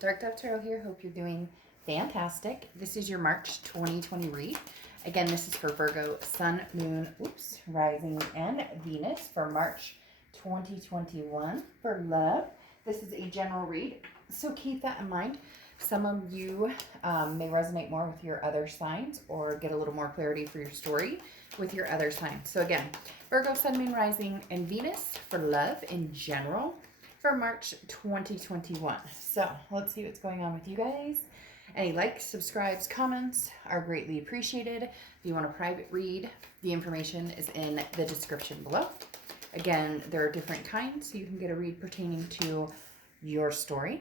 Dark Dove Tarot here. Hope you're doing fantastic. This is your March 2020 read. Again, this is for Virgo, Sun, Moon, Rising, and Venus for March 2021 for love. This is a general read, so keep that in mind. Some of you may resonate more with your other signs or get a little more clarity for your story with your other signs. So again, Virgo, Sun, Moon, Rising, and Venus for love in general for March 2021. So let's see what's going on with you guys. Any likes, subscribes, comments are greatly appreciated. If you want a private read, the information is in the description below. Again, there are different kinds, so you can get a read pertaining to your story.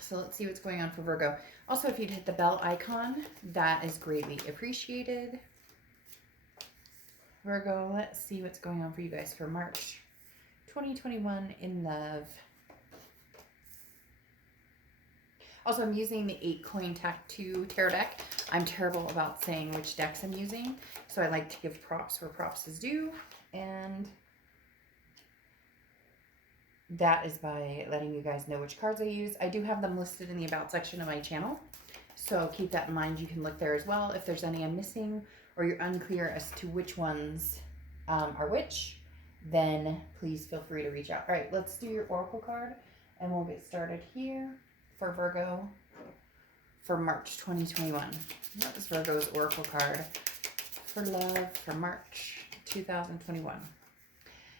So let's see what's going on for Virgo. Also, if you'd hit the bell icon, that is greatly appreciated. Virgo, let's see what's going on for you guys for March 2021 in love. Also, I'm using the 8-coin tattoo tarot deck. I'm terrible about saying which decks I'm using, so I like to give props where props is due, and that is by letting you guys know which cards I use. I do have them listed in the About section of my channel, so keep that in mind. You can look there as well. If there's any I'm missing or you're unclear as to which ones are which, then please feel free to reach out. All right, let's do your oracle card, and we'll get started here for Virgo for March 2021. What is Virgo's oracle card for love for March 2021?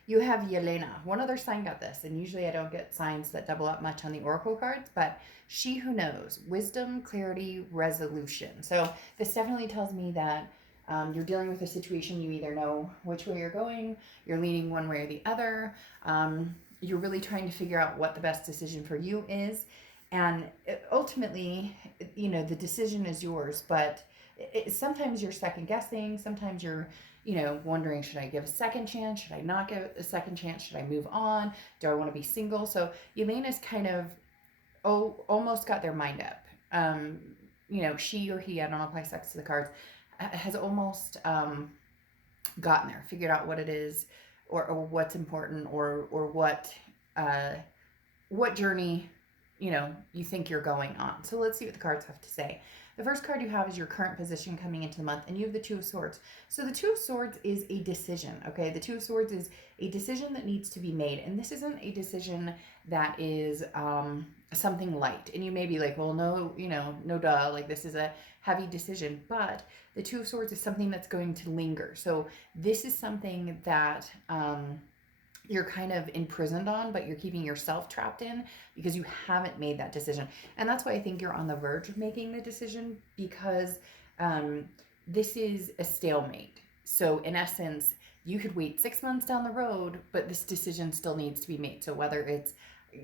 You have Yelena. One other sign got this, and usually I don't get signs that double up much on the oracle cards, but she who knows, wisdom, clarity, resolution. So this definitely tells me that you're dealing with a situation. You either know which way you're going, you're leaning one way or the other. You're really trying to figure out what the best decision for you is. And ultimately, you know, the decision is yours, but sometimes you're second guessing. Sometimes you're, you know, wondering, should I give a second chance? Should I not give a second chance? Should I move on? Do I want to be single? So Elena's kind of, almost got their mind up. You know, she or he, I don't apply sex to the cards, has almost gotten there, figured out what it is, or what's important, or what journey, you know, you think you're going on. So let's see what the cards have to say. The first card you have is your current position coming into the month, and you have the Two of Swords. So the Two of Swords is a decision, okay? The Two of Swords is a decision that needs to be made, and this isn't a decision that is something light. And you may be like, well, no, you know, no duh, like this is a heavy decision, but the Two of Swords is something that's going to linger. So this is something that you're kind of imprisoned on, but you're keeping yourself trapped in because you haven't made that decision. And that's why I think you're on the verge of making the decision, because this is a stalemate. So in essence, you could wait 6 months down the road, but this decision still needs to be made. So whether it's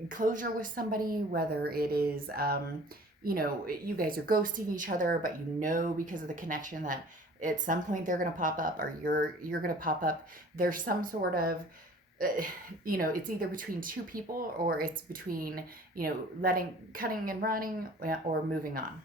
closure with somebody, whether it is, you know, you guys are ghosting each other, but you know because of the connection that at some point they're going to pop up, or you're going to pop up. There's some sort of you know, it's either between two people, or it's between, you know, cutting and running, or moving on.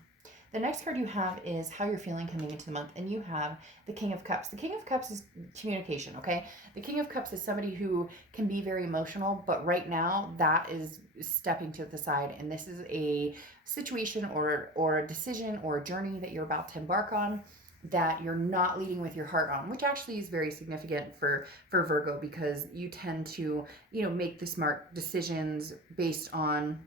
The next card you have is how you're feeling coming into the month, and you have the King of Cups. The King of Cups is communication, okay? The King of Cups is somebody who can be very emotional, but right now that is stepping to the side, and this is a situation or a decision or a journey that you're about to embark on that you're not leading with your heart on, which actually is very significant for Virgo, because you tend to, you know, make the smart decisions based on,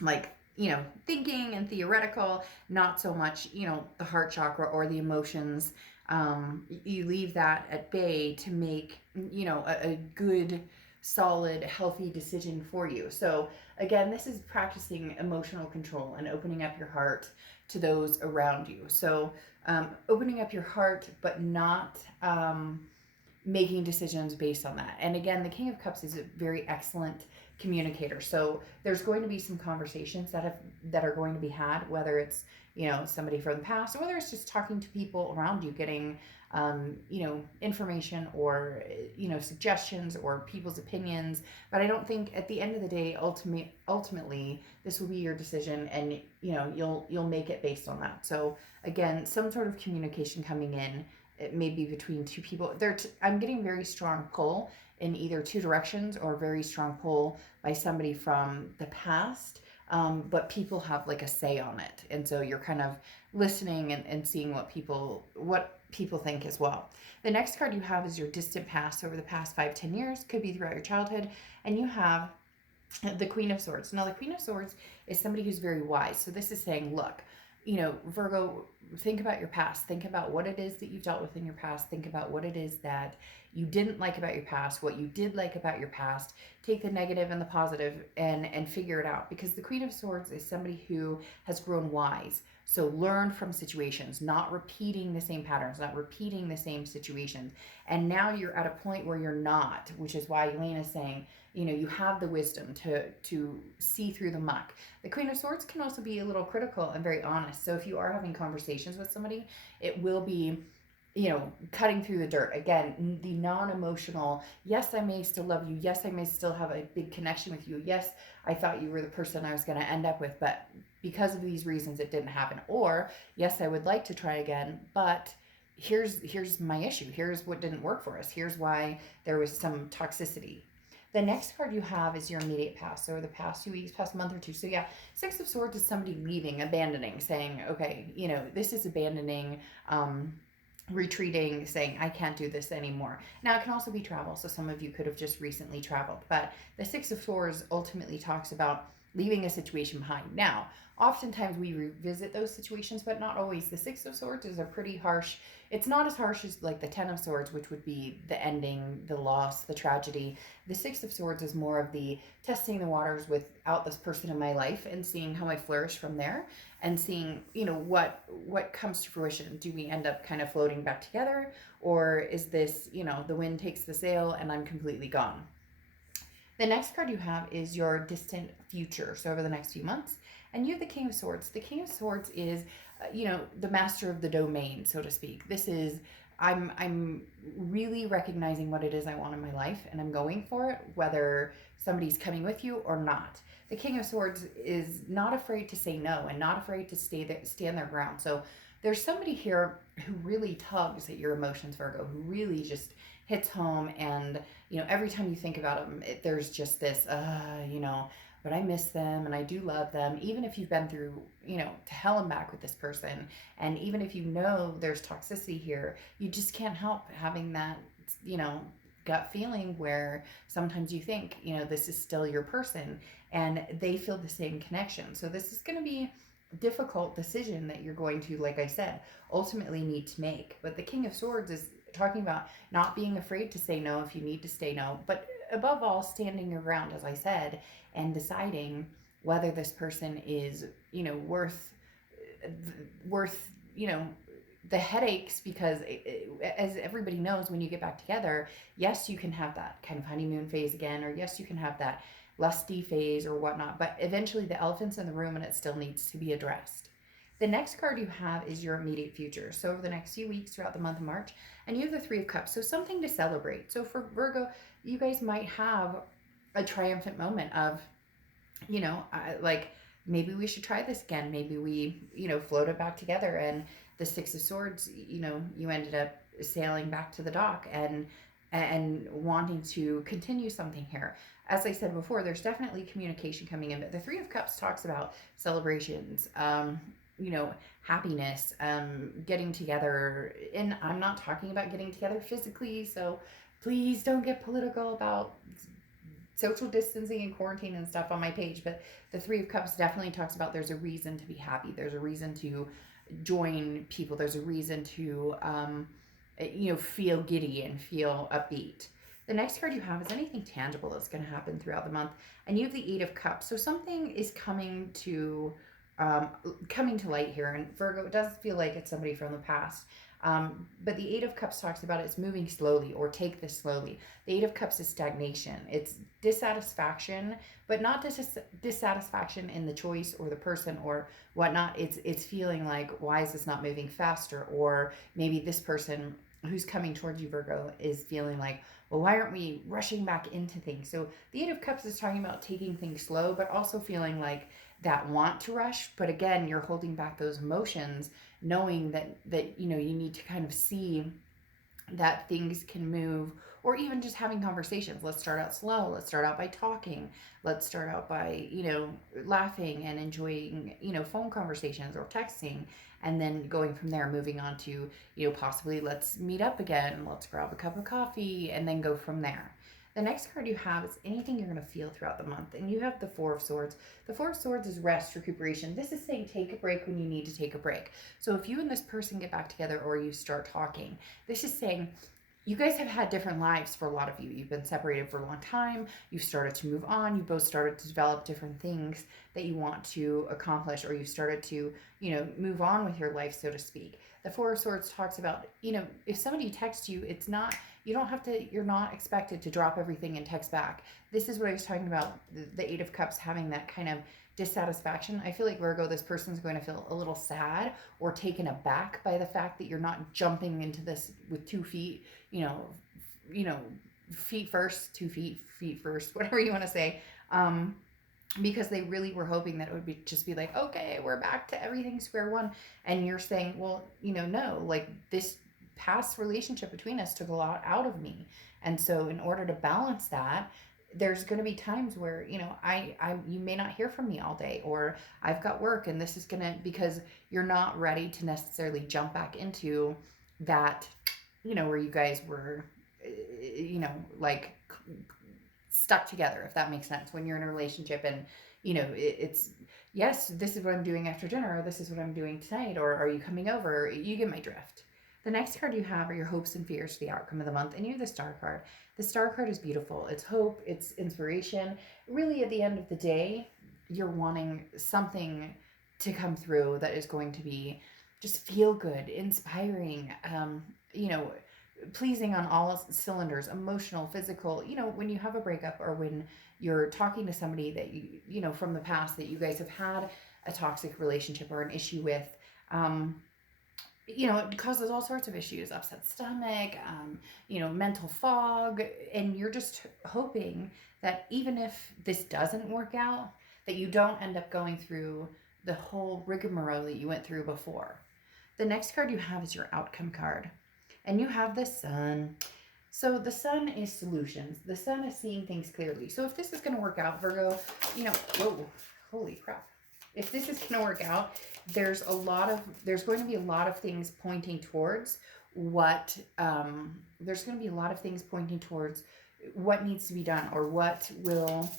like, you know, thinking and theoretical, not so much, you know, the heart chakra or the emotions. You leave that at bay to make, you know, a good, solid, healthy decision for you. So again, this is practicing emotional control and opening up your heart to those around you. So opening up your heart, but not making decisions based on that. And again, the King of Cups is a very excellent communicator. So there's going to be some conversations that are going to be had, whether it's, you know, somebody from the past, or whether it's just talking to people around you, getting you know, information, or, you know, suggestions, or people's opinions. But I don't think at the end of the day, ultimately, this will be your decision, and, you know, you'll make it based on that. So again, some sort of communication coming in. It may be between two people. I'm getting very strong pull in either two directions, or very strong pull by somebody from the past but people have like a say on it. And so you're kind of listening and seeing what people think as well. The next card you have is your distant past over the past 5-10 years, could be throughout your childhood. And you have the Queen of Swords. Now, the Queen of Swords is somebody who's very wise. So this is saying, look, Virgo, think about your past. Think about what it is that you've dealt with in your past. Think about what it is that you didn't like about your past, what you did like about your past. Take the negative and the positive and figure it out. Because the Queen of Swords is somebody who has grown wise. So learn from situations, not repeating the same patterns, not repeating the same situations. And now you're at a point where you're not, which is why Elaine is saying, you have the wisdom to see through the muck. The Queen of Swords can also be a little critical and very honest. So if you are having conversations with somebody, it will be, cutting through the dirt. Again, the non-emotional, yes, I may still love you. Yes, I may still have a big connection with you. Yes, I thought you were the person I was going to end up with, but because of these reasons, it didn't happen. Or, yes, I would like to try again, but here's my issue. Here's what didn't work for us. Here's why there was some toxicity. The next card you have is your immediate past, so the past 2 weeks, past month or two. So yeah, Six of Swords is somebody leaving, abandoning, saying, okay, this is abandoning, retreating, saying, I can't do this anymore. Now, it can also be travel, so some of you could have just recently traveled, but the Six of Swords ultimately talks about leaving a situation behind. Now, oftentimes we revisit those situations, but not always. The Six of Swords is a pretty harsh, it's not as harsh as like the Ten of Swords, which would be the ending, the loss, the tragedy. The Six of Swords is more of the testing the waters without this person in my life and seeing how I flourish from there and seeing, what comes to fruition. Do we end up kind of floating back together, or is this, the wind takes the sail and I'm completely gone? The next card you have is your distant future, so over the next few months. And you have the King of Swords. The King of Swords is, the master of the domain, so to speak. This is, I'm really recognizing what it is I want in my life, and I'm going for it, whether somebody's coming with you or not. The King of Swords is not afraid to say no and not afraid to stand their ground. So there's somebody here who really tugs at your emotions, Virgo, who really just hits home, and every time you think about them, there's just this but I miss them and I do love them, even if you've been through to hell and back with this person, and even if there's toxicity here, you just can't help having that gut feeling where sometimes you think this is still your person and they feel the same connection. So this is going to be difficult decision that you're going to, like I said, ultimately need to make. But the King of Swords is talking about not being afraid to say no if you need to say no, but above all, standing your ground, as I said, and deciding whether this person is, worth, the headaches, because as everybody knows, when you get back together, yes, you can have that kind of honeymoon phase again, or yes, you can have that lusty phase or whatnot, but eventually the elephant's in the room and it still needs to be addressed. The next card you have is your immediate future. So over the next few weeks throughout the month of March, and you have the Three of Cups. So something to celebrate. So for Virgo, you guys might have a triumphant moment of, like, maybe we should try this again. Maybe we, floated back together, and the Six of Swords, you ended up sailing back to the dock and wanting to continue something here. As I said before, there's definitely communication coming in, but the Three of Cups talks about celebrations, happiness, getting together. And I'm not talking about getting together physically, so please don't get political about social distancing and quarantine and stuff on my page. But the Three of Cups definitely talks about there's a reason to be happy. There's a reason to join people. There's a reason to, feel giddy and feel upbeat. The next card you have is anything tangible that's going to happen throughout the month. And you have the Eight of Cups. So something is coming to light here. And Virgo, it does feel like it's somebody from the past. But the Eight of Cups talks about it's moving slowly, or take this slowly. The Eight of Cups is stagnation. It's dissatisfaction, but not dissatisfaction in the choice or the person or whatnot. It's feeling like, why is this not moving faster? Or maybe this person who's coming towards you, Virgo, is feeling like, well, why aren't we rushing back into things? So the Eight of Cups is talking about taking things slow, but also feeling like that want to rush. But again, you're holding back those emotions, knowing that you need to kind of see that things can move or even just having conversations. Let's start out slow. Let's start out by talking. Let's start out by, laughing and enjoying, phone conversations or texting, and then going from there, moving on to, possibly let's meet up again, let's grab a cup of coffee, and then go from there. The next card you have is anything you're going to feel throughout the month. And you have the Four of Swords. The Four of Swords is rest, recuperation. This is saying take a break when you need to take a break. So if you and this person get back together or you start talking, this is saying you guys have had different lives for a lot of you. You've been separated for a long time. You've started to move on. You both started to develop different things that you want to accomplish, or you've started to, move on with your life, so to speak. The Four of Swords talks about, if somebody texts you, it's not, you don't have to, you're not expected to drop everything and text back. This is what I was talking about, the Eight of Cups having that kind of dissatisfaction. I feel like, Virgo, this person's going to feel a little sad or taken aback by the fact that you're not jumping into this with 2 feet, feet first, 2 feet, feet first, whatever you want to say. Because they really were hoping that it would just be like, okay, we're back to everything square one. And you're saying, well, no, like this past relationship between us took a lot out of me. And so in order to balance that, there's going to be times where, you may not hear from me all day, or I've got work, and this is going to, because you're not ready to necessarily jump back into that, where you guys were, like stuck together, if that makes sense, when you're in a relationship and, it's, yes, this is what I'm doing after dinner, or this is what I'm doing tonight, or are you coming over? You get my drift. The next card you have are your hopes and fears for the outcome of the month, and you have the Star card. The Star card is beautiful. It's hope, it's inspiration. Really, at the end of the day, you're wanting something to come through that is going to be just feel good, inspiring, pleasing on all cylinders, emotional, physical. When you have a breakup, or when you're talking to somebody that you from the past that you guys have had a toxic relationship or an issue with, it causes all sorts of issues, upset stomach, mental fog, and you're just hoping that even if this doesn't work out, that you don't end up going through the whole rigmarole that you went through before. The next card you have is your outcome card, and you have the Sun. So the Sun is solutions. The Sun is seeing things clearly. So if this is going to work out, Virgo, whoa, holy crap. If this is going to work out, there's going to be a lot of things pointing towards what needs to be done, or what will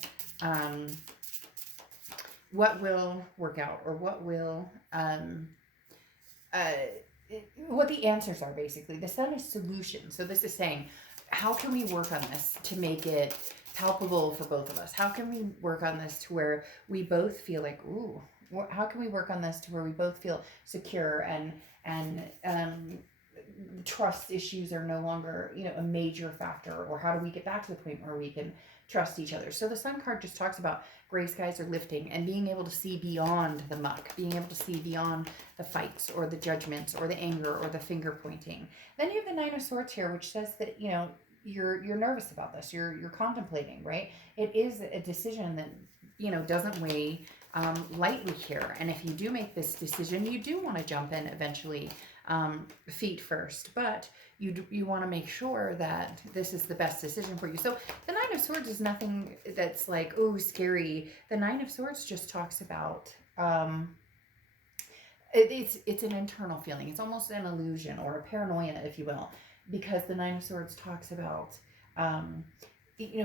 work out, or what the answers are. Basically, the Sun is solution. So this is saying, how can we work on this to make it palpable for both of us? How can we work on this to where we both feel like, ooh, how can we work on this to where we both feel secure, and trust issues are no longer, a major factor? Or how do we get back to the point where we can trust each other? So the Sun card just talks about gray skies are lifting, and being able to see beyond the muck, being able to see beyond the fights or the judgments or the anger or the finger pointing. Then you have the Nine of Swords here, which says that, you're nervous about this. You're contemplating, right? It is a decision that, doesn't weigh lightly here. And if you do make this decision, you do want to jump in eventually, feet first, but you want to make sure that this is the best decision for you. So the Nine of Swords is nothing that's like, oh, scary. The Nine of Swords just talks about, it's an internal feeling. It's almost an illusion or a paranoia, if you will, because the Nine of Swords talks about,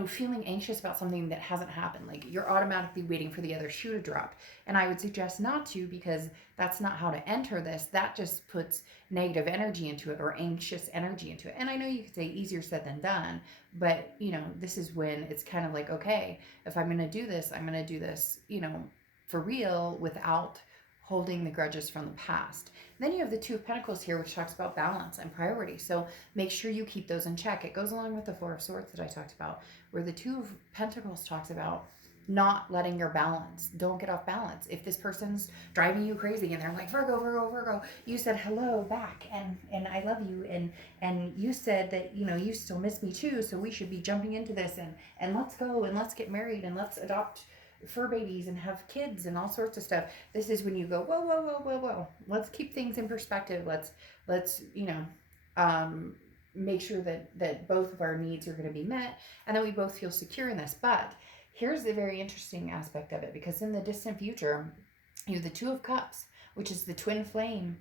feeling anxious about something that hasn't happened. Like, you're automatically waiting for the other shoe to drop. And I would suggest not to, because that's not how to enter this. That just puts negative energy into it, or anxious energy into it. And I know you could say easier said than done, but, this is when it's kind of like, okay, if I'm going to do this, I'm going to do this, for real, without holding the grudges from the past. Then you have the Two of Pentacles here, which talks about balance and priority. So make sure you keep those in check. It goes along with the Four of Swords that I talked about, where the Two of Pentacles talks about not letting your balance. Don't get off balance. If this person's driving you crazy and they're like, Virgo, Virgo, Virgo, you said hello back, and I love you, and you said that, you still miss me too, so we should be jumping into this, and let's go, and let's get married, and let's adopt fur babies and have kids and all sorts of stuff. This is when you go, whoa, whoa, whoa, whoa, whoa. Let's keep things in perspective. Let's make sure that both of our needs are going to be met and that we both feel secure in this. But here's the very interesting aspect of it, because in the distant future, you have the Two of Cups, which is the twin flame,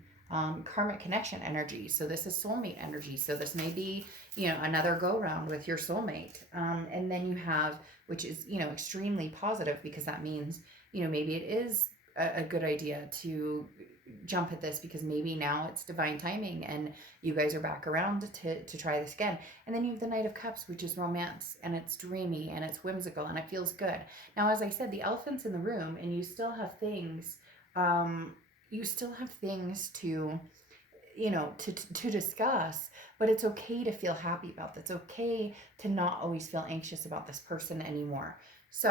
karmic connection energy. So this is soulmate energy. So this may be, another go round with your soulmate. And then you have, which is, extremely positive, because that means, maybe it is a good idea to jump at this, because maybe now it's divine timing and you guys are back around to try this again. And then you have the Knight of Cups, which is romance, and it's dreamy and it's whimsical and it feels good. Now, as I said, the elephant's in the room, and you still have things, to to discuss, but it's okay to feel happy about this. It's okay to not always feel anxious about this person anymore. So,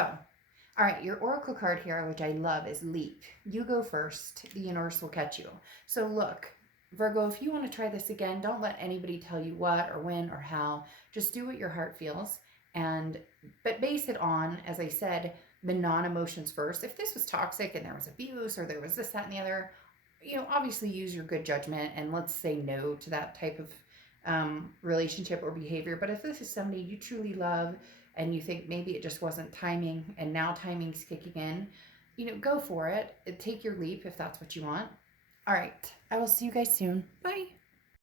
all right, your oracle card here, which I love, is Leap. You go first. The universe will catch you. So look, Virgo, if you want to try this again, don't let anybody tell you what or when or how. Just do what your heart feels, but base it on, as I said, the non-emotions first. If this was toxic and there was abuse or there was this, that, and the other, obviously use your good judgment and let's say no to that type of relationship or behavior. But if this is somebody you truly love and you think maybe it just wasn't timing and now timing's kicking in, go for it. Take your leap if that's what you want. All right. I will see you guys soon. Bye.